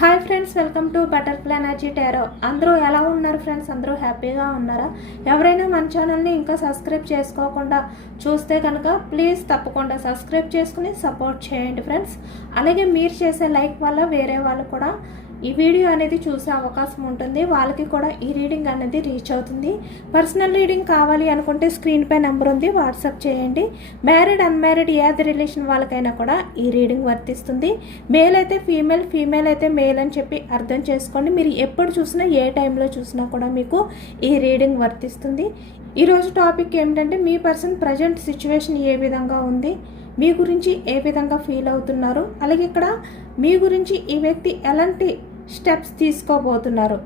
Hi friends welcome to butterfly energy tarot అందరూ ఎలా ఉన్నారు ఫ్రెండ్స్ అందరూ హ్యాపీగా ఉన్నారా? ఎవరైనా మన ఛానల్ని ఇంకా సబ్స్క్రైబ్ చేసుకోకుండా చూస్తే కనుక ప్లీజ్ తప్పకుండా సబ్స్క్రైబ్ చేసుకుని సపోర్ట్ చేయండి ఫ్రెండ్స్ అలాగే మీరు చేసే లైక్ వల్ల వేరే వాళ్ళు కూడా ఈ వీడియో అనేది చూసే అవకాశం ఉంటుంది. వాళ్ళకి కూడా ఈ రీడింగ్ అనేది రీచ్ అవుతుంది. పర్సనల్ రీడింగ్ కావాలి అనుకుంటే స్క్రీన్ పై నెంబర్ ఉంది. వాట్సాప్ చేయండి. మ్యారీడ్ అన్మ్యారీడ్ ఏది రిలేషన్ వాళ్ళకైనా కూడా ఈ రీడింగ్ వర్తిస్తుంది. మేల్ అయితే ఫీమేల్ ఫీమేల్ అయితే మేల్ అని చెప్పి అర్థం చేసుకోండి. మీరు ఎప్పుడు చూసినా ఏ టైంలో చూసినా కూడా మీకు ఈ రీడింగ్ వర్తిస్తుంది. ఈరోజు టాపిక్ ఏమిటంటే మీ పర్సన్ ప్రజెంట్ సిచ్యువేషన్ ఏ విధంగా ఉంది? మీ గురించి ఏ విధంగా ఫీల్ అవుతున్నారు? అలాగే ఇక్కడ మీ గురించి ఈ వ్యక్తి ఎలాంటి స్టెప్స్ తీసుకోబోతున్నారు.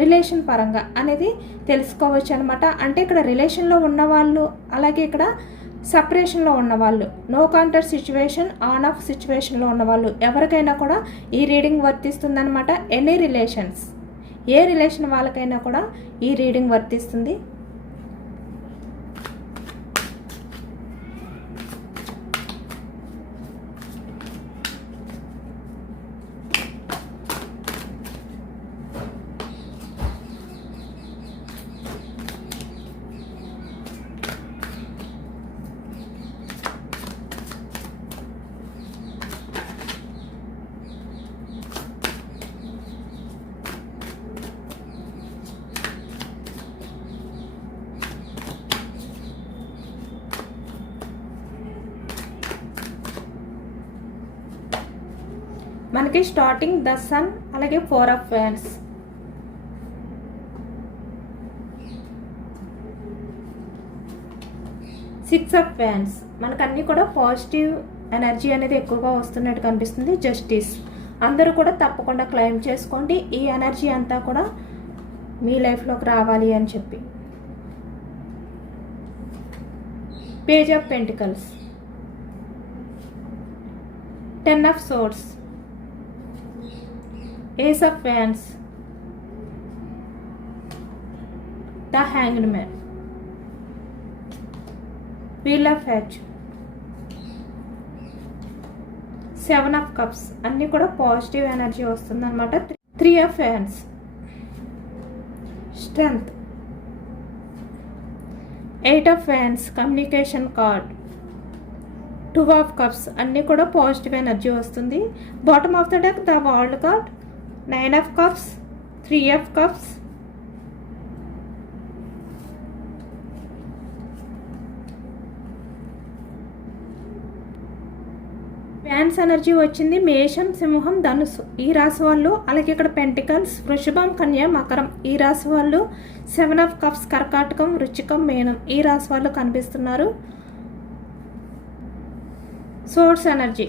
రిలేషన్ పరంగా అనేది తెలుసుకోవచ్చు అనమాట అంటే ఇక్కడ రిలేషన్లో ఉన్నవాళ్ళు అలాగే ఇక్కడ సపరేషన్లో ఉన్నవాళ్ళు. No contact situation on off సిచ్యువేషన్లో ఉన్నవాళ్ళు. ఎవరికైనా కూడా ఈ రీడింగ్ వర్తిస్తుందనమాట ఎనీ రిలేషన్స్. ఏ రిలేషన్ వాళ్ళకైనా కూడా ఈ రీడింగ్ వర్తిస్తుంది. మనకి స్టార్టింగ్ ద సన్ అలాగే four of fans six of fans మనకు అన్నీ కూడా పాజిటివ్ ఎనర్జీ అనేది ఎక్కువగా వస్తున్నట్టు కనిపిస్తుంది జస్టిస్ అందరూ కూడా తప్పకుండా క్లెయిమ్ చేసుకోండి ఈ ఎనర్జీ అంతా కూడా మీ లైఫ్లోకి రావాలి అని చెప్పి. Page of pentacles ten of source ace of fans the hanged man wheel of hatch seven of cups అన్నీ కూడా పాజిటివ్ ఎనర్జీ వస్తుంది అనమాట three of fans strength eight of fans communication card two of cups అన్నీ కూడా positive energy వస్తుంది. Bottom of the deck the world card nine of cups three of cups. ఫ్యాన్స్ energy వచ్చింది మేషం సింహం ధనుసు. ఈ రాశి వాళ్ళు అలాగే ఇక్కడ పెంటికల్స్ వృషభం కన్య మకరం. ఈ రాశి వాళ్ళు సెవెన్ ఆఫ్ కప్స్ కర్కాటకం రుచికం మేనం. ఈ రాశి వాళ్ళు కనిపిస్తున్నారు. సోర్స్ ఎనర్జీ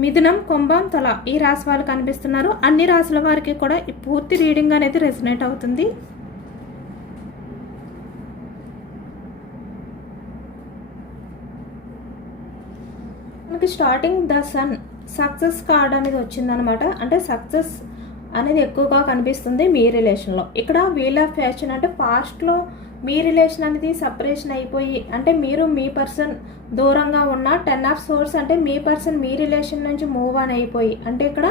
మిథునం కుంభం తల ఈ రాశి వాళ్ళు కనిపిస్తున్నారు. అన్ని రాశుల వారికి కూడా ఈ పూర్తి రీడింగ్ అనేది రెసినేట్ అవుతుంది. మనకి starting the sun success card అనేది వచ్చిందనమాట. అంటే సక్సెస్ అనేది ఎక్కువగా కనిపిస్తుంది మీ రిలేషన్లో. ఇక్కడ వీల్ ఆఫ్ ఫ్యాషన్ అంటే పాస్ట్లో మీ రిలేషన్ అనేది సపరేషన్ అయిపోయి అంటే మీరు మీ పర్సన్ దూరంగా ఉన్న టెన్ ఆఫ్ సోర్స్ అంటే మీ పర్సన్ మీ రిలేషన్ నుంచి మూవ్ ఆన్ అయిపోయి అంటే ఇక్కడ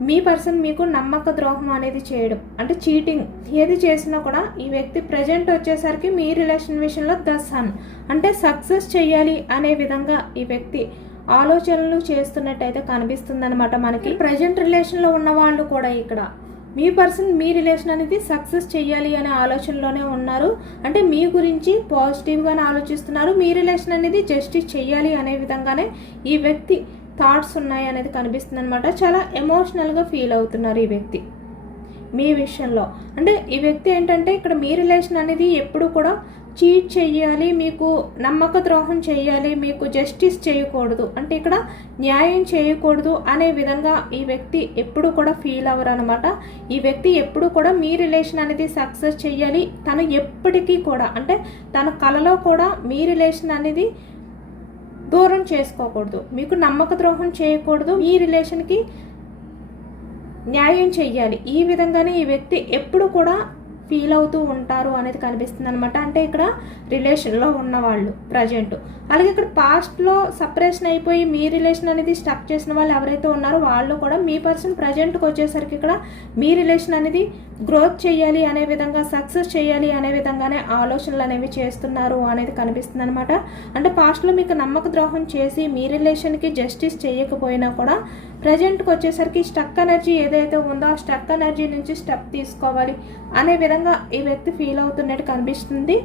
మీ పర్సన్ మీకు నమ్మక ద్రోహం అనేది చేయడం అంటే చీటింగ్ ఏది చేసినా కూడా ఈ వ్యక్తి ప్రజెంట్ వచ్చేసరికి మీ రిలేషన్ విషయంలో ద సన్ అంటే సక్సెస్ చేయాలి అనే విధంగా ఈ వ్యక్తి ఆలోచనలు చేస్తున్నట్టయితే కనిపిస్తుంది అనమాట మనకి ప్రజెంట్ రిలేషన్లో ఉన్న వాళ్ళు కూడా ఇక్కడ. మీ పర్సన్ మీ రిలేషన్ అనేది సక్సెస్ చేయాలి అనే ఆలోచనలోనే ఉన్నారు. అంటే మీ గురించి పాజిటివ్గానే ఆలోచిస్తున్నారు. మీ రిలేషన్ అనేది జస్టిస్ చేయాలి అనే విధంగానే ఈ వ్యక్తి థాట్స్ ఉన్నాయి అనేది కనిపిస్తుంది అనమాట చాలా ఎమోషనల్గా ఫీల్ అవుతున్నారు ఈ వ్యక్తి. మీ విషయంలో. అంటే ఈ వ్యక్తి ఏంటంటే ఇక్కడ మీ రిలేషన్ అనేది ఎప్పుడు కూడా చీట్ చేయాలి మీకు నమ్మక ద్రోహం చేయాలి మీకు జస్టిస్ చేయకూడదు. అంటే ఇక్కడ న్యాయం చేయకూడదు అనే విధంగా ఈ వ్యక్తి ఎప్పుడు కూడా ఫీల్ అవ్వరు అనమాట ఈ వ్యక్తి ఎప్పుడు కూడా మీ రిలేషన్ అనేది సక్సెస్ చేయాలి తను ఎప్పటికీ కూడా అంటే తన కలలో కూడా మీ రిలేషన్ అనేది దూరం చేసుకోకూడదు. మీకు నమ్మక ద్రోహం చేయకూడదు. మీ రిలేషన్కి న్యాయం చెయ్యాలి. ఈ విధంగానే ఈ వ్యక్తి ఎప్పుడు కూడా ఫీల్ అవుతూ ఉంటారు అనేది కనిపిస్తుంది అనమాట అంటే ఇక్కడ రిలేషన్లో ఉన్నవాళ్ళు ప్రజెంట్. అలాగే ఇక్కడ పాస్ట్లో సపరేషన్ అయిపోయి మీ రిలేషన్ అనేది స్టక్ చేసిన వాళ్ళు ఎవరైతే ఉన్నారో వాళ్ళు కూడా మీ పర్సన్ ప్రజెంట్కి వచ్చేసరికి ఇక్కడ మీ రిలేషన్ అనేది గ్రోత్ చేయాలి అనే విధంగా సక్సెస్ చేయాలి అనే విధంగానే ఆలోచనలు అనేవి చేస్తున్నారు అనేది కనిపిస్తుంది అనమాట అంటే పాస్ట్లో మీకు నమ్మక ద్రోహం చేసి మీ రిలేషన్కి జస్టిస్ చేయకపోయినా కూడా ప్రజెంట్కి వచ్చేసరికి స్టక్ ఎనర్జీ ఏదైతే ఉందో ఆ స్టక్ ఎనర్జీ నుంచి స్టెప్ తీసుకోవాలి అనే విధంగా ఈ వ్యక్తి ఫీల్ అవుతున్నట్టు కనిపిస్తుంది.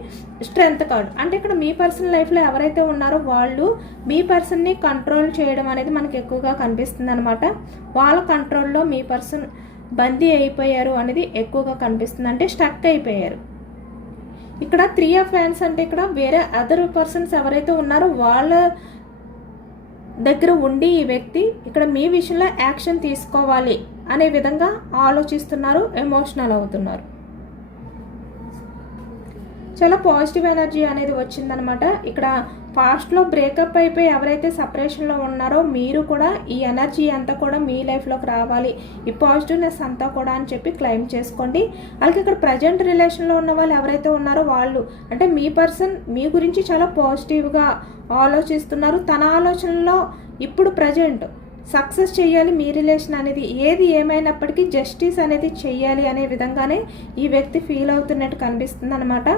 Strength card. అంటే ఇక్కడ మీ పర్సన్ లైఫ్లో ఎవరైతే ఉన్నారో వాళ్ళు మీ పర్సన్ని కంట్రోల్ చేయడం అనేది మనకి ఎక్కువగా కనిపిస్తుంది అనమాట వాళ్ళ కంట్రోల్లో మీ పర్సన్ బందీ అయిపోయారు అనేది ఎక్కువగా కనిపిస్తుంది. అంటే స్టక్ అయిపోయారు. ఇక్కడ త్రీ ఆఫ్ ఫ్యాన్స్ అంటే ఇక్కడ వేరే అదర్ పర్సన్స్ ఎవరైతే ఉన్నారో వాళ్ళ దగ్గర ఉండి ఈ వ్యక్తి ఇక్కడ మీ విషయంలో యాక్షన్ తీసుకోవాలి అనే విధంగా ఆలోచిస్తున్నారు ఎమోషనల్ అవుతున్నారు. చాలా పాజిటివ్ ఎనర్జీ అనేది వచ్చిందనమాట. ఇక్కడ పాస్ట్లో బ్రేకప్ అయిపోయి ఎవరైతే సపరేషన్లో ఉన్నారో మీరు కూడా ఈ ఎనర్జీ అంతా కూడా మీ లైఫ్లోకి రావాలి. ఈ పాజిటివ్నెస్ అంతా కూడా అని చెప్పి క్లెయిమ్ చేసుకోండి. అలాగే ఇక్కడ ప్రజెంట్ రిలేషన్లో ఉన్న వాళ్ళు ఎవరైతే ఉన్నారో వాళ్ళు అంటే మీ పర్సన్ మీ గురించి చాలా పాజిటివ్గా ఆలోచిస్తున్నారు. తన ఆలోచనలో ఇప్పుడు ప్రజెంట్ సక్సెస్ చేయాలి మీ రిలేషన్ అనేది ఏది ఏమైనప్పటికీ జస్టిస్ అనేది చేయాలి అనే విధంగానే ఈ వ్యక్తి ఫీల్ అవుతున్నట్టు కనిపిస్తుంది అనమాట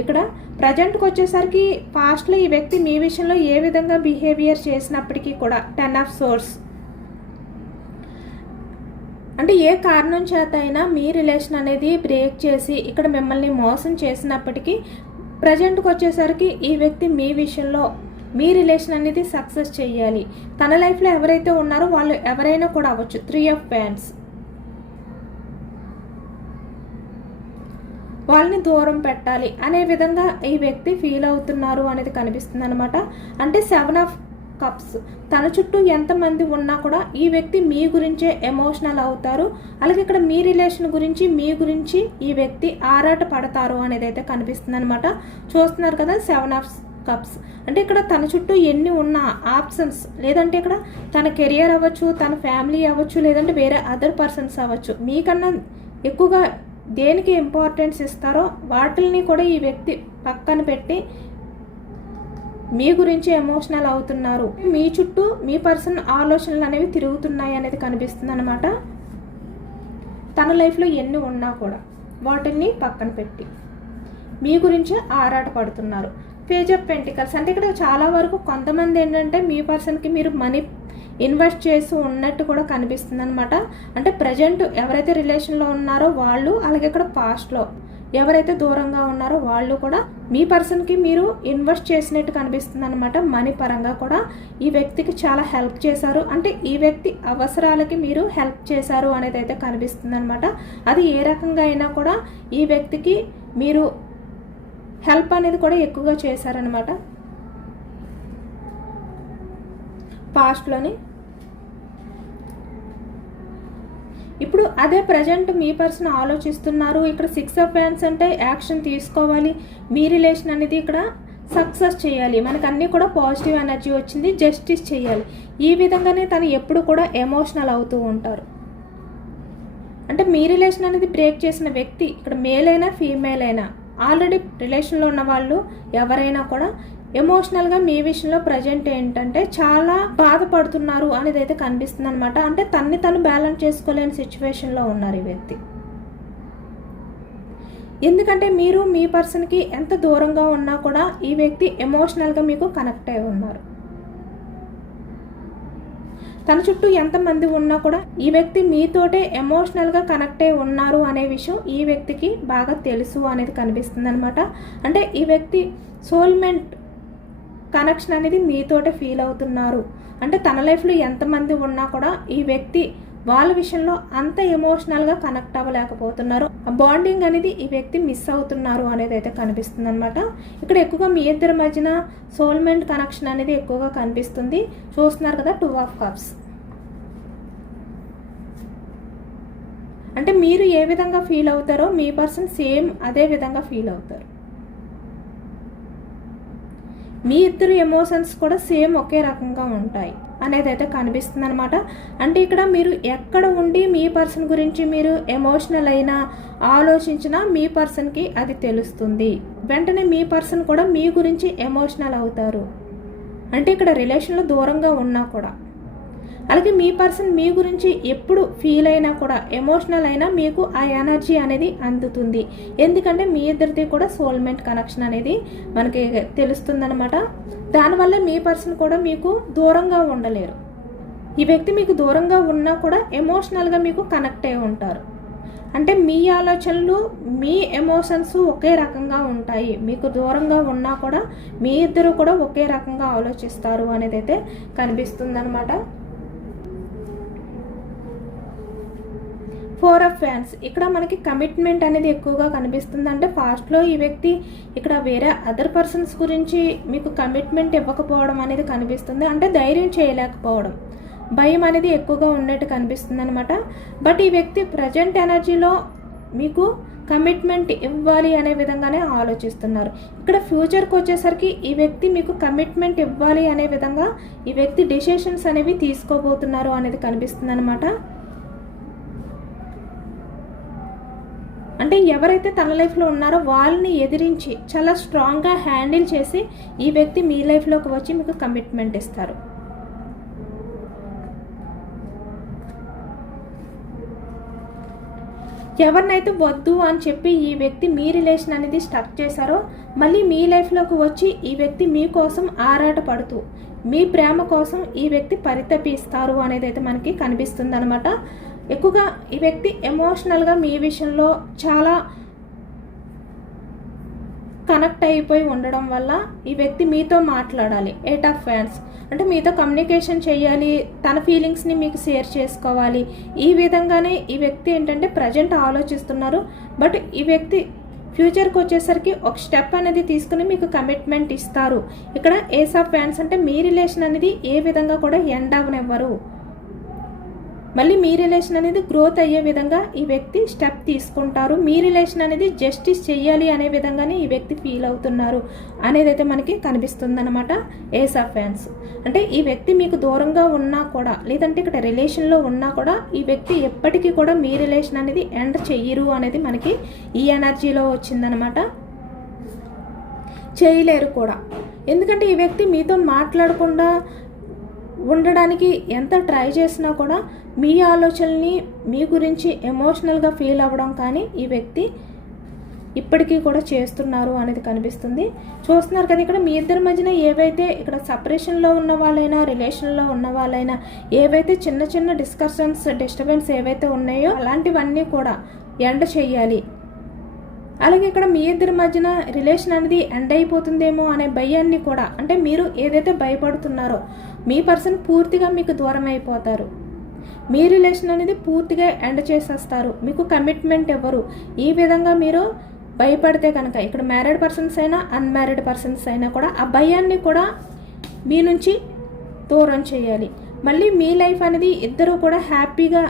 ఇక్కడ ప్రజెంట్కి వచ్చేసరికి పాస్ట్లో ఈ వ్యక్తి మీ విషయంలో ఏ విధంగా బిహేవియర్ చేసినప్పటికీ కూడా టెన్ ఆఫ్ సోర్స్. అంటే ఏ కారణం చేత అయినా మీ రిలేషన్ అనేది బ్రేక్ చేసి ఇక్కడ మిమ్మల్ని మోసం చేసినప్పటికీ ప్రజెంట్కి వచ్చేసరికి ఈ వ్యక్తి మీ విషయంలో మీ రిలేషన్ అనేది సక్సెస్ చేయాలి. తన లైఫ్లో ఎవరైతే ఉన్నారో వాళ్ళు ఎవరైనా కూడా అవ్వచ్చు. త్రీ ఆఫ్ ప్యాంట్స్ వాళ్ళని దూరం పెట్టాలి అనే విధంగా ఈ వ్యక్తి ఫీల్ అవుతున్నారు అనేది కనిపిస్తుంది అనమాట అంటే సెవెన్ ఆఫ్ కప్స్. తన చుట్టూ ఎంతమంది ఉన్నా కూడా ఈ వ్యక్తి మీ గురించే ఎమోషనల్ అవుతారు. అలాగే ఇక్కడ మీ రిలేషన్ గురించి మీ గురించి ఈ వ్యక్తి ఆరాట పడతారు అనేది అయితే కనిపిస్తుంది అనమాట చూస్తున్నారు కదా సెవెన్ ఆఫ్ కప్స్. అంటే ఇక్కడ తన చుట్టూ ఎన్ని ఉన్న ఆప్షన్స్ లేదంటే ఇక్కడ తన కెరియర్ అవ్వచ్చు తన ఫ్యామిలీ అవ్వచ్చు లేదంటే వేరే అదర్ పర్సన్స్ అవ్వచ్చు. మీకన్నా ఎక్కువగా దేనికి ఇంపార్టెన్స్ ఇస్తారో వాటిని కూడా ఈ వ్యక్తి పక్కన పెట్టి మీ గురించి ఎమోషనల్ అవుతున్నారు. మీ చుట్టూ మీ పర్సన్ ఆలోచనలు అనేవి తిరుగుతున్నాయి అనేది కనిపిస్తుంది అనమాట తన లైఫ్లో ఎన్ని ఉన్నా కూడా వాటిని పక్కన పెట్టి మీ గురించి ఆరాట పడుతున్నారు పేజ్ ఆఫ్ పెంటికల్స్ అంటే ఇక్కడ చాలా వరకు కొంతమంది ఏంటంటే మీ పర్సన్కి మీరు మనీ ఇన్వెస్ట్ చేసి ఉన్నట్టు కూడా కనిపిస్తుంది అనమాట అంటే ప్రజెంట్ ఎవరైతే రిలేషన్లో ఉన్నారో వాళ్ళు అలాగే ఇక్కడ పాస్ట్లో ఎవరైతే దూరంగా ఉన్నారో వాళ్ళు కూడా మీ పర్సన్కి మీరు ఇన్వెస్ట్ చేసినట్టు కనిపిస్తుంది అనమాట మనీ పరంగా కూడా ఈ వ్యక్తికి చాలా హెల్ప్ చేశారు. అంటే ఈ వ్యక్తి అవసరాలకి మీరు హెల్ప్ చేశారు అనేది అయితే కనిపిస్తుంది అనమాట అది ఏ రకంగా అయినా కూడా ఈ వ్యక్తికి మీరు హెల్ప్ అనేది కూడా ఎక్కువగా చేశారనమాట పాస్ట్లోని? ఇప్పుడు అదే ప్రజెంట్ మీ పర్సన్ ఆలోచిస్తున్నారు. ఇక్కడ సిక్స్ ఆఫ్ ఫ్యాన్స్ అంటే యాక్షన్ తీసుకోవాలి. మీ రిలేషన్ అనేది ఇక్కడ సక్సెస్ చేయాలి. మనకు అన్నీ కూడా పాజిటివ్ ఎనర్జీ వచ్చింది. జస్టిస్ చేయాలి. ఈ విధంగానే తను ఎప్పుడు కూడా ఎమోషనల్ అవుతూ ఉంటారు. అంటే మీ రిలేషన్ అనేది బ్రేక్ చేసిన వ్యక్తి ఇక్కడ మేల్ అయినా ఫీమేల్ అయినా ఆల్రెడీ రిలేషన్లో ఉన్న వాళ్ళు ఎవరైనా కూడా ఎమోషనల్గా మీ విషయంలో ప్రజెంట్ ఏంటంటే చాలా బాధపడుతున్నారు అనేది అయితే కనిపిస్తుంది అనమాట అంటే తన్ని తను బ్యాలెన్స్ చేసుకోలేని సిచ్యువేషన్లో ఉన్నారు ఈ వ్యక్తి. ఎందుకంటే మీరు మీ పర్సన్కి ఎంత దూరంగా ఉన్నా కూడా ఈ వ్యక్తి ఎమోషనల్గా మీకు కనెక్ట్ అయి ఉన్నారు. తన చుట్టూ ఎంతమంది ఉన్నా కూడా ఈ వ్యక్తి మీతోటే ఎమోషనల్గా కనెక్ట్ అయి ఉన్నారు అనే విషయం ఈ వ్యక్తికి బాగా తెలుసు అనేది కనిపిస్తుంది అనమాట అంటే ఈ వ్యక్తి సోల్మెంట్ కనెక్షన్ అనేది మీతోటే ఫీల్ అవుతున్నారు. అంటే తన లైఫ్లో ఎంతమంది ఉన్నా కూడా ఈ వ్యక్తి వాళ్ళ విషయంలో అంత ఎమోషనల్గా కనెక్ట్ అవ్వలేకపోతున్నారు. ఆ బాండింగ్ అనేది ఈ వ్యక్తి మిస్ అవుతున్నారు అనేది అయితే కనిపిస్తుంది అనమాట ఇక్కడ ఎక్కువగా మీ ఇద్దరి మధ్యన సోల్మెంట్ కనెక్షన్ అనేది ఎక్కువగా కనిపిస్తుంది. చూస్తున్నారు కదా టూ ఆఫ్ కప్స్ అంటే మీరు ఏ విధంగా ఫీల్ అవుతారో మీ పర్సన్ సేమ్ అదే విధంగా ఫీల్ అవుతారు. మీ ఇద్దరు ఎమోషన్స్ కూడా సేమ్ ఒకే రకంగా ఉంటాయి. అనేది అయితే కనిపిస్తుంది అనమాట అంటే ఇక్కడ మీరు ఎక్కడ ఉండి మీ పర్సన్ గురించి మీరు ఎమోషనల్ అయినా ఆలోచించినా మీ పర్సన్కి అది తెలుస్తుంది. వెంటనే మీ పర్సన్ కూడా మీ గురించి ఎమోషనల్ అవుతారు. అంటే ఇక్కడ రిలేషన్లో దూరంగా ఉన్నా కూడా. అలాగే మీ పర్సన్ మీ గురించి ఎప్పుడు ఫీల్ అయినా కూడా ఎమోషనల్ అయినా మీకు ఆ ఎనర్జీ అనేది అందుతుంది. ఎందుకంటే మీ ఇద్దరిది కూడా సోల్మెంట్ కనెక్షన్ అనేది మనకి తెలుస్తుందనమాట దానివల్ల మీ పర్సన్ కూడా మీకు దూరంగా ఉండలేరు. ఈ వ్యక్తి మీకు దూరంగా ఉన్నా కూడా ఎమోషనల్గా మీకు కనెక్ట్ అయి ఉంటారు. అంటే మీ ఆలోచనలు మీ ఎమోషన్స్ ఒకే రకంగా ఉంటాయి. మీకు దూరంగా ఉన్నా కూడా మీ ఇద్దరు కూడా ఒకే రకంగా ఆలోచిస్తారు అనేది అయితే కనిపిస్తుంది ఫోర్ ఆఫ్ ఫ్యాన్స్ ఇక్కడ మనకి కమిట్మెంట్ అనేది ఎక్కువగా కనిపిస్తుంది అంటే ఫాస్ట్లో ఈ వ్యక్తి ఇక్కడ వేరే అదర్ పర్సన్స్ గురించి మీకు కమిట్మెంట్ ఇవ్వకపోవడం అనేది కనిపిస్తుంది. అంటే ధైర్యం చేయలేకపోవడం భయం అనేది ఎక్కువగా ఉన్నట్టు కనిపిస్తుంది అనమాట బట్ ఈ వ్యక్తి ప్రజెంట్ ఎనర్జీలో మీకు కమిట్మెంట్ ఇవ్వాలి అనే విధంగానే ఆలోచిస్తున్నారు. ఇక్కడ ఫ్యూచర్కి వచ్చేసరికి ఈ వ్యక్తి మీకు కమిట్మెంట్ ఇవ్వాలి అనే విధంగా ఈ వ్యక్తి డిసిషన్స్ అనేవి తీసుకోబోతున్నారు అనేది కనిపిస్తుంది అనమాట అంటే ఎవరైతే తన లైఫ్లో ఉన్నారో వాళ్ళని ఎదిరించి చాలా స్ట్రాంగ్గా హ్యాండిల్ చేసి ఈ వ్యక్తి మీ లైఫ్లోకి వచ్చి మీకు కమిట్మెంట్ ఇస్తారు. ఎవరినైతే వద్దు అని చెప్పి ఈ వ్యక్తి మీ రిలేషన్ అనేది స్టక్ చేశారో మళ్ళీ మీ లైఫ్లోకి వచ్చి ఈ వ్యక్తి మీకోసం ఆరాట పడుతూ మీ ప్రేమ కోసం ఈ వ్యక్తి పరితపిస్తారు అనేది అయితే మనకి కనిపిస్తుంది అనమాట ఎక్కువగా ఈ వ్యక్తి ఎమోషనల్గా మీ విషయంలో చాలా కనెక్ట్ అయిపోయి ఉండడం వల్ల ఈ వ్యక్తి మీతో మాట్లాడాలి. ఎయిట్ ఆఫ్ ఫ్యాన్స్ అంటే మీతో కమ్యూనికేషన్ చేయాలి తన ఫీలింగ్స్ని మీకు షేర్ చేసుకోవాలి. ఈ విధంగానే ఈ వ్యక్తి ఏంటంటే ప్రజెంట్ ఆలోచిస్తున్నారు. బట్ ఈ వ్యక్తి ఫ్యూచర్కి వచ్చేసరికి ఒక స్టెప్ అనేది తీసుకుని మీకు కమిట్మెంట్ ఇస్తారు. ఇక్కడ ఏస్ ఆఫ్ ఫ్యాన్స్ అంటే మీ రిలేషన్ అనేది ఏ విధంగా కూడా ఎండ్ అవనివ్వరు మళ్ళీ మీ రిలేషన్ అనేది గ్రోత్ అయ్యే విధంగా ఈ వ్యక్తి స్టెప్ తీసుకుంటారు. మీ రిలేషన్ అనేది జస్టిస్ చెయ్యాలి అనే విధంగానే ఈ వ్యక్తి ఫీల్ అవుతున్నారు అనేది అయితే మనకి కనిపిస్తుందన్నమాట ఏస్ ఆఫ్ ఫ్యాన్స్ అంటే ఈ వ్యక్తి మీకు దూరంగా ఉన్నా కూడా లేదంటే ఇక్కడ రిలేషన్లో ఉన్నా కూడా ఈ వ్యక్తి ఎప్పటికీ కూడా మీ రిలేషన్ అనేది ఎండ్ చెయ్యరు అనేది మనకి ఈ ఎనర్జీలో వచ్చిందనమాట చేయలేరు కూడా. ఎందుకంటే ఈ వ్యక్తి మీతో మాట్లాడకుండా ఉండడానికి ఎంత ట్రై చేసినా కూడా మీ ఆలోచనల్ని మీ గురించి ఎమోషనల్గా ఫీల్ అవ్వడం కానీ ఈ వ్యక్తి ఇప్పటికీ కూడా చేస్తున్నారు అనేది కనిపిస్తుంది. చూస్తున్నారు కదా ఇక్కడ మీ ఇద్దరి మధ్యన ఏవైతే ఇక్కడ సపరేషన్లో ఉన్న వాళ్ళైనా రిలేషన్లో ఉన్న వాళ్ళైనా ఏవైతే చిన్న చిన్న డిస్కషన్స్ డిస్టర్బెన్స్ ఏవైతే ఉన్నాయో అలాంటివన్నీ కూడా ఎండ్ చేయాలి. అలాగే ఇక్కడ మీ ఇద్దరి మధ్యన రిలేషన్ అనేది ఎండ్ అయిపోతుందేమో అనే భయాన్ని కూడా అంటే మీరు ఏదైతే భయపడుతున్నారో మీ పర్సన్ పూర్తిగా మీకు దూరం అయిపోతారు మీ రిలేషన్ అనేది పూర్తిగా ఎండ్ చేసేస్తారు. మీకు కమిట్మెంట్ ఇవ్వరు ఈ విధంగా మీరు భయపడితే కనుక ఇక్కడ మ్యారీడ్ పర్సన్స్ అయినా అన్మ్యారీడ్ పర్సన్స్ అయినా కూడా ఆ భయాన్ని కూడా మీ నుంచి దూరం చేయాలి. మళ్ళీ మీ లైఫ్ అనేది ఇద్దరు కూడా హ్యాపీగా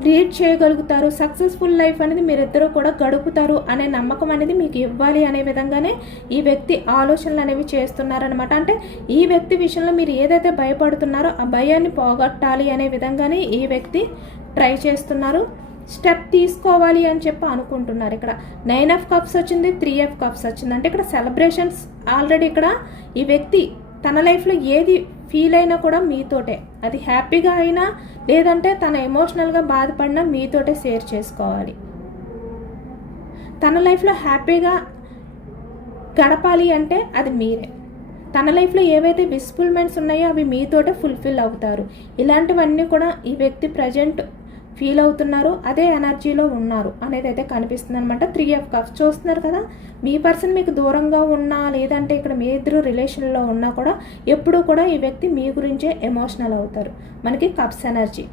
క్రియేట్ చేయగలుగుతారు సక్సెస్ఫుల్ లైఫ్ అనేది మీరిద్దరూ కూడా గడుపుతారు అనే నమ్మకం అనేది మీకు ఇవ్వాలి అనే విధంగానే ఈ వ్యక్తి ఆలోచనలు అనేవి చేస్తున్నారనమాట అంటే ఈ వ్యక్తి విషయంలో మీరు ఏదైతే భయపడుతున్నారో ఆ భయాన్ని పోగొట్టాలి అనే విధంగానే ఈ వ్యక్తి ట్రై చేస్తున్నారు. స్టెప్ తీసుకోవాలి అని చెప్పి అనుకుంటున్నారు ఇక్కడ. నైన్ ఆఫ్ కప్స్ వచ్చింది త్రీ ఆఫ్ కప్స్ వచ్చింది. అంటే ఇక్కడ సెలబ్రేషన్స్ ఆల్రెడీ ఇక్కడ ఈ వ్యక్తి తన లైఫ్లో ఏది ఫీల్ అయినా కూడా మీతోటే. అది హ్యాపీగా అయినా లేదంటే తన ఎమోషనల్గా బాధపడినా మీతోటే షేర్ చేసుకోవాలి. తన లైఫ్లో హ్యాపీగా గడపాలి అంటే అది మీరే. తన లైఫ్లో ఏవైతే విస్ఫుల్మెంట్స్ ఉన్నాయో అవి మీతోటే ఫుల్ఫిల్ అవుతారు. ఇలాంటివన్నీ కూడా ఈ వ్యక్తి ప్రజెంట్ ఫీల్ అవుతున్నారు అదే ఎనర్జీలో ఉన్నారు అనేది అయితే కనిపిస్తుంది అనమాట త్రీ ఆఫ్ కప్స్ చూస్తున్నారు కదా? మీ పర్సన్ మీకు దూరంగా ఉన్నా లేదంటే ఇక్కడ మీ ఇద్దరు రిలేషన్లో ఉన్నా కూడా ఎప్పుడూ కూడా ఈ వ్యక్తి మీ గురించే ఎమోషనల్ అవుతారు. మనకి కప్స్ ఎనర్జీ.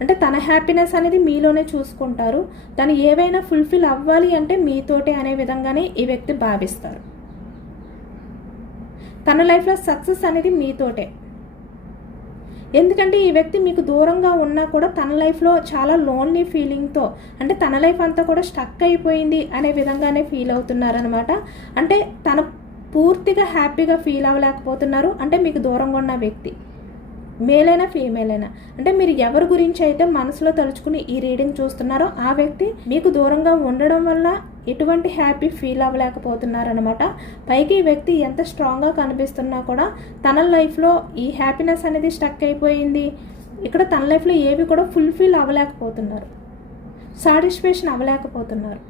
అంటే తన హ్యాపీనెస్ అనేది మీలోనే చూసుకుంటారు. తను ఏవైనా ఫుల్ఫిల్ అవ్వాలి అంటే మీతోటే అనే విధంగానే ఈ వ్యక్తి భావిస్తారు. తన లైఫ్లో సక్సెస్ అనేది మీతోటే. ఎందుకంటే ఈ వ్యక్తి మీకు దూరంగా ఉన్నా కూడా తన లైఫ్లో చాలా లోన్లీ ఫీలింగ్తో అంటే తన లైఫ్ అంతా కూడా స్టక్ అయిపోయింది అనే విధంగానే ఫీల్ అవుతున్నారనమాట అంటే తన పూర్తిగా హ్యాపీగా ఫీల్ అవ్వలేకపోతున్నారు. అంటే మీకు దూరంగా ఉన్న వ్యక్తి. మేలైనా ఫీమేల్ అయినా అంటే మీరు ఎవరి గురించి అయితే మనసులో తలుచుకుని ఈ రీడింగ్ చూస్తున్నారో ఆ వ్యక్తి మీకు దూరంగా ఉండడం వల్ల ఎటువంటి హ్యాపీ ఫీల్ అవ్వలేకపోతున్నారనమాట పైకి ఈ వ్యక్తి ఎంత స్ట్రాంగ్గా కనిపిస్తున్నా కూడా తన లైఫ్లో ఈ హ్యాపీనెస్ అనేది స్టక్ అయిపోయింది. ఇక్కడ తన లైఫ్లో ఏవి కూడా ఫుల్ఫిల్ అవ్వలేకపోతున్నారు. సాటిస్ఫాక్షన్ అవ్వలేకపోతున్నారు.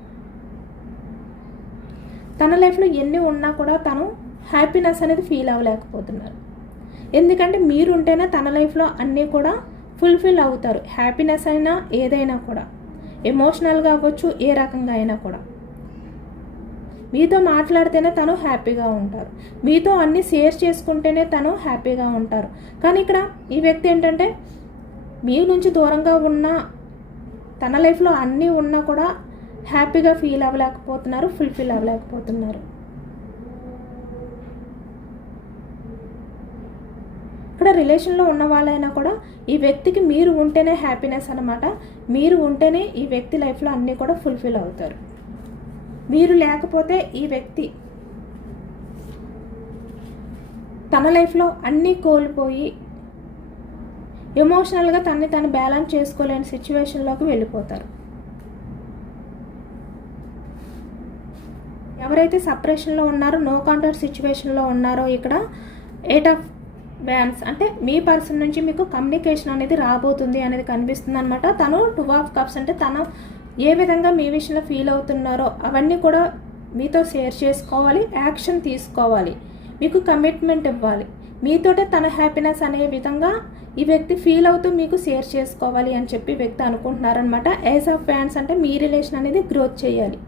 తన లైఫ్లో ఎన్ని ఉన్నా కూడా తను హ్యాపీనెస్ అనేది ఫీల్ అవ్వలేకపోతున్నారు. ఎందుకంటే మీరు ఉంటేనే తన లైఫ్లో అన్నీ కూడా ఫుల్ఫిల్ అవుతారు. హ్యాపీనెస్ అయినా ఏదైనా కూడా. ఎమోషనల్గా అవ్వచ్చు ఏ రకంగా అయినా కూడా. మీతో మాట్లాడితేనే తను హ్యాపీగా ఉంటారు. మీతో అన్నీ షేర్ చేసుకుంటేనే తను హ్యాపీగా ఉంటారు. కానీ ఇక్కడ ఈ వ్యక్తి ఏంటంటే మీ నుంచి దూరంగా ఉన్న తన లైఫ్లో అన్నీ ఉన్నా కూడా హ్యాపీగా ఫీల్ అవ్వలేకపోతున్నారు ఫుల్ఫిల్ అవ్వలేకపోతున్నారు. ఇక్కడ రిలేషన్లో ఉన్న వాళ్ళైనా కూడా ఈ వ్యక్తికి మీరు ఉంటేనే హ్యాపీనెస్ అనమాట మీరు ఉంటేనే ఈ వ్యక్తి లైఫ్లో అన్నీ కూడా ఫుల్ఫిల్ అవుతారు. మీరు లేకపోతే ఈ వ్యక్తి తన లైఫ్లో అన్నీ కోల్పోయి ఎమోషనల్గా తన్ని తను బ్యాలెన్స్ చేసుకోలేని సిచ్యువేషన్లోకి వెళ్ళిపోతారు. ఎవరైతే సపరేషన్లో ఉన్నారో నో కాంటాక్ట్ సిచ్యువేషన్లో ఉన్నారో ఇక్కడ ఎయిట్ ఆఫ్ బ్యాన్స్ అంటే మీ పర్సన్ నుంచి మీకు కమ్యూనికేషన్ అనేది రాబోతుంది అనేది కనిపిస్తుంది అనమాట తను టూ ఆఫ్ కప్స్ అంటే తను ఏ విధంగా మీ విషయంలో ఫీల్ అవుతున్నారో అవన్నీ కూడా మీతో షేర్ చేసుకోవాలి యాక్షన్ తీసుకోవాలి. మీకు కమిట్మెంట్ ఇవ్వాలి. మీతోటే తన హ్యాపీనెస్ అనే విధంగా ఈ వ్యక్తి ఫీల్ అవుతూ మీకు షేర్ చేసుకోవాలి అని చెప్పి వ్యక్తి అనుకుంటున్నారనమాట యాజ్ ఆఫ్ ఫ్యాన్స్ అంటే మీ రిలేషన్ అనేది గ్రోత్ చేయాలి.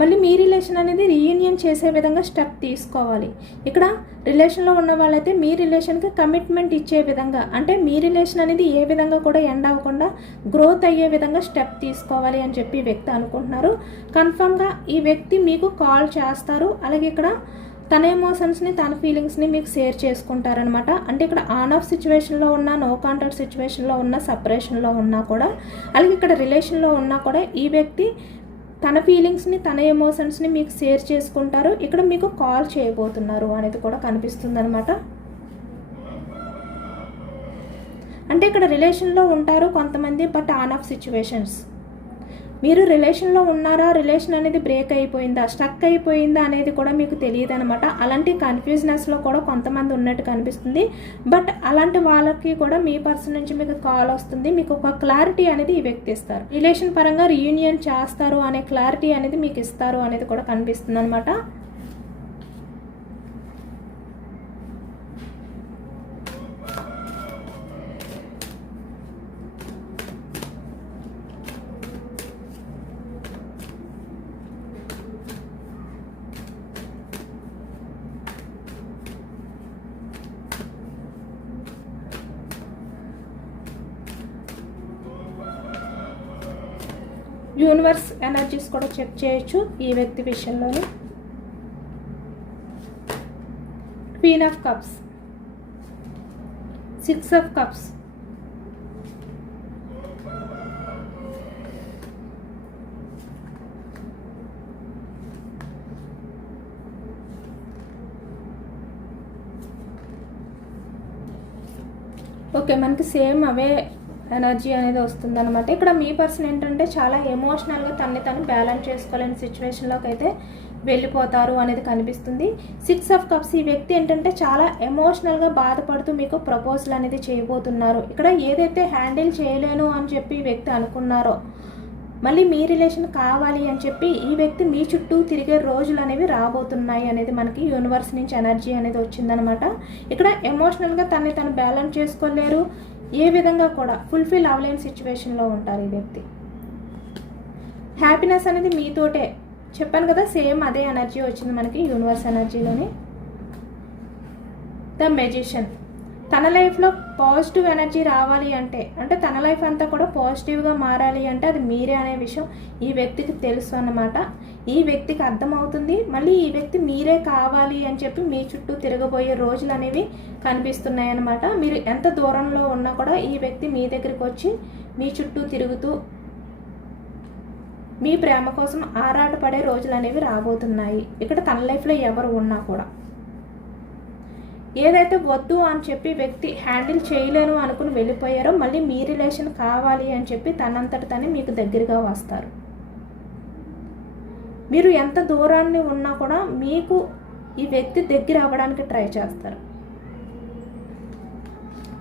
మళ్ళీ మీ రిలేషన్ అనేది రీయూనియన్ చేసే విధంగా స్టెప్ తీసుకోవాలి. ఇక్కడ రిలేషన్లో ఉన్న వాళ్ళైతే మీ రిలేషన్కి కమిట్మెంట్ ఇచ్చే విధంగా అంటే మీ రిలేషన్ అనేది ఏ విధంగా కూడా ఎండ్ అవ్వకుండా గ్రోత్ అయ్యే విధంగా స్టెప్ తీసుకోవాలి అని చెప్పి వ్యక్తి అనుకుంటున్నారు. కన్ఫామ్గా ఈ వ్యక్తి మీకు కాల్ చేస్తారు. అలాగే ఇక్కడ తన ఎమోషన్స్ని తన ఫీలింగ్స్ని మీకు షేర్ చేసుకుంటారనమాట అంటే ఇక్కడ ఆన్ ఆఫ్ సిచ్యువేషన్లో ఉన్న నో కాంటాక్ట్ సిచ్యువేషన్లో ఉన్న సపరేషన్లో ఉన్నా కూడా అలాగే ఇక్కడ రిలేషన్లో ఉన్నా కూడా ఈ వ్యక్తి తన ఫీలింగ్స్ని తన ఎమోషన్స్ని మీకు షేర్ చేసుకుంటారు. ఇక్కడ మీకు కాల్ చేయబోతున్నారు అనేది కూడా కనిపిస్తుంది అనమాట అంటే ఇక్కడ రిలేషన్లో ఉంటారు కొంతమంది బట్ ఆన్ ఆఫ్ సిచ్యువేషన్స్. మీరు రిలేషన్లో ఉన్నారా? రిలేషన్ అనేది బ్రేక్ అయిపోయిందా? స్టక్ అయిపోయిందా అనేది కూడా మీకు తెలియదు అనమాట అలాంటి కన్ఫ్యూజ్నెస్లో కూడా కొంతమంది ఉన్నట్టు కనిపిస్తుంది. బట్ అలాంటి వాళ్ళకి కూడా మీ పర్సన్ నుంచి మీకు కాల్ వస్తుంది. మీకు ఒక క్లారిటీ అనేది ఈ వ్యక్తి ఇస్తారు. రిలేషన్ పరంగా రీయూనియన్ చేస్తారు అనే క్లారిటీ అనేది మీకు ఇస్తారు అనేది కూడా కనిపిస్తుంది అనమాట యూనివర్స్ ఎనర్జీస్ కూడా చెక్ చేయొచ్చు ఈ వ్యక్తి విషయంలోనే. Queen of cups six of cups okay మనకి సేమ్ అవే ఎనర్జీ అనేది వస్తుంది అనమాట ఇక్కడ మీ పర్సన్ ఏంటంటే చాలా ఎమోషనల్గా తనని తను బ్యాలెన్స్ చేసుకోలేని సిచ్యువేషన్లోకి అయితే వెళ్ళిపోతారు అనేది కనిపిస్తుంది. సిక్స్ ఆఫ్ కప్స్ ఈ వ్యక్తి ఏంటంటే చాలా ఎమోషనల్గా బాధపడుతూ మీకు ప్రపోజల్ అనేది చేయబోతున్నారు. ఇక్కడ ఏదైతే హ్యాండిల్ చేయలేను అని చెప్పి ఈ వ్యక్తి అనుకున్నారో మళ్ళీ మీ రిలేషన్ కావాలి అని చెప్పి ఈ వ్యక్తి మీ చుట్టూ తిరిగే రోజులు అనేవి రాబోతున్నాయి అనేది మనకి యూనివర్స్ నుంచి ఎనర్జీ అనేది వచ్చిందనమాట ఇక్కడ ఎమోషనల్గా తనని తను బ్యాలెన్స్ చేసుకోలేరు. ఏ విధంగా కూడా ఫుల్ఫిల్ అవ్వలేని సిచ్యువేషన్లో ఉంటారు ఈ వ్యక్తి. హ్యాపీనెస్ అనేది మీతోటే. చెప్పాను కదా సేమ్ అదే ఎనర్జీ వచ్చింది మనకి యూనివర్స్ ఎనర్జీలోని ద మెజిషియన్ తన లైఫ్లో పాజిటివ్ ఎనర్జీ రావాలి అంటే అంటే తన లైఫ్ అంతా కూడా పాజిటివ్గా మారాలి అంటే అది మీరే అనే విషయం ఈ వ్యక్తికి తెలుసు అన్నమాట. ఈ వ్యక్తికి అర్థమవుతుంది. మళ్ళీ ఈ వ్యక్తి మీరే కావాలి అని చెప్పి మీ చుట్టూ తిరగబోయే రోజులు అనేవి కనిపిస్తున్నాయి అన్నమాట మీరు ఎంత దూరంలో ఉన్నా కూడా ఈ వ్యక్తి మీ దగ్గరికి వచ్చి మీ చుట్టూ తిరుగుతూ మీ ప్రేమ కోసం ఆరాటపడే రోజులు అనేవి రాబోతున్నాయి. ఇక్కడ తన లైఫ్లో ఎవరు ఉన్నా కూడా. ఏదైతే వద్దు అని చెప్పి వ్యక్తి హ్యాండిల్ చేయలేను అనుకుని వెళ్ళిపోయారో మళ్ళీ మీ రిలేషన్ కావాలి అని చెప్పి తనంతట తనే మీకు దగ్గరగా వస్తారు. మీరు ఎంత దూరాన్ని ఉన్నా కూడా మీకు ఈ వ్యక్తి దగ్గర అవ్వడానికి ట్రై చేస్తారు.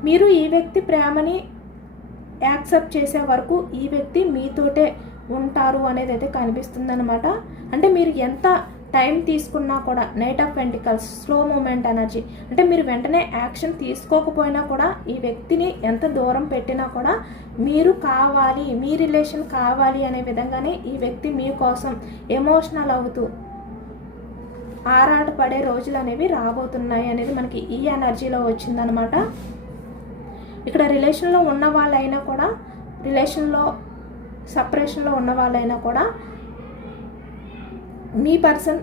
మీరు ఈ వ్యక్తి ప్రేమని యాక్సెప్ట్ చేసే వరకు ఈ వ్యక్తి మీతోటే ఉంటారు అనేది అయితే కనిపిస్తుంది అనమాట అంటే మీరు ఎంత టైం తీసుకున్నా కూడా night of ventricles slow moment energy. అంటే మీరు వెంటనే యాక్షన్ తీసుకోకపోయినా కూడా ఈ వ్యక్తిని ఎంత దూరం పెట్టినా కూడా మీరు కావాలి మీ రిలేషన్ కావాలి అనే విధంగానే ఈ వ్యక్తి మీకోసం ఎమోషనల్ అవుతూ ఆరాట పడే రోజులు అనేవి రాబోతున్నాయి అనేది మనకి ఈ ఎనర్జీలో వచ్చిందనమాట. ఇక్కడ రిలేషన్లో ఉన్న వాళ్ళైనా కూడా రిలేషన్లో సపరేషన్లో ఉన్న వాళ్ళైనా కూడా మీ పర్సన్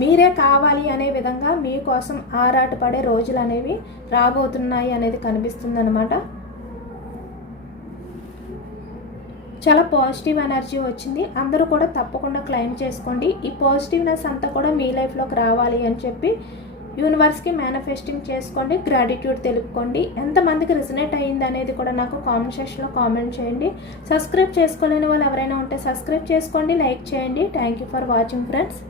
మీరే కావాలి అనే విధంగా మీకోసం ఆరాటపడే రోజులు అనేవి రాబోతున్నాయి అనేది కనిపిస్తుంది అనమాట చాలా పాజిటివ్ ఎనర్జీ వచ్చింది. అందరూ కూడా తప్పకుండా క్లైమ్ చేసుకోండి. ఈ పాజిటివ్నెస్ అంతా కూడా మీ లైఫ్లోకి రావాలి అని చెప్పి యూనివర్స్కి మేనిఫెస్టింగ్ చేసుకోండి గ్రాటిట్యూడ్ తెలుపుకోండి. ఎంతమందికి రిజనేట్ అయ్యింది అనేది కూడా నాకు కామెంట్ సెక్షన్లో కామెంట్ చేయండి. సబ్స్క్రైబ్ చేసుకోలేని వాళ్ళు ఎవరైనా ఉంటే సబ్స్క్రైబ్ చేసుకోండి లైక్ చేయండి. Thank you for watching friends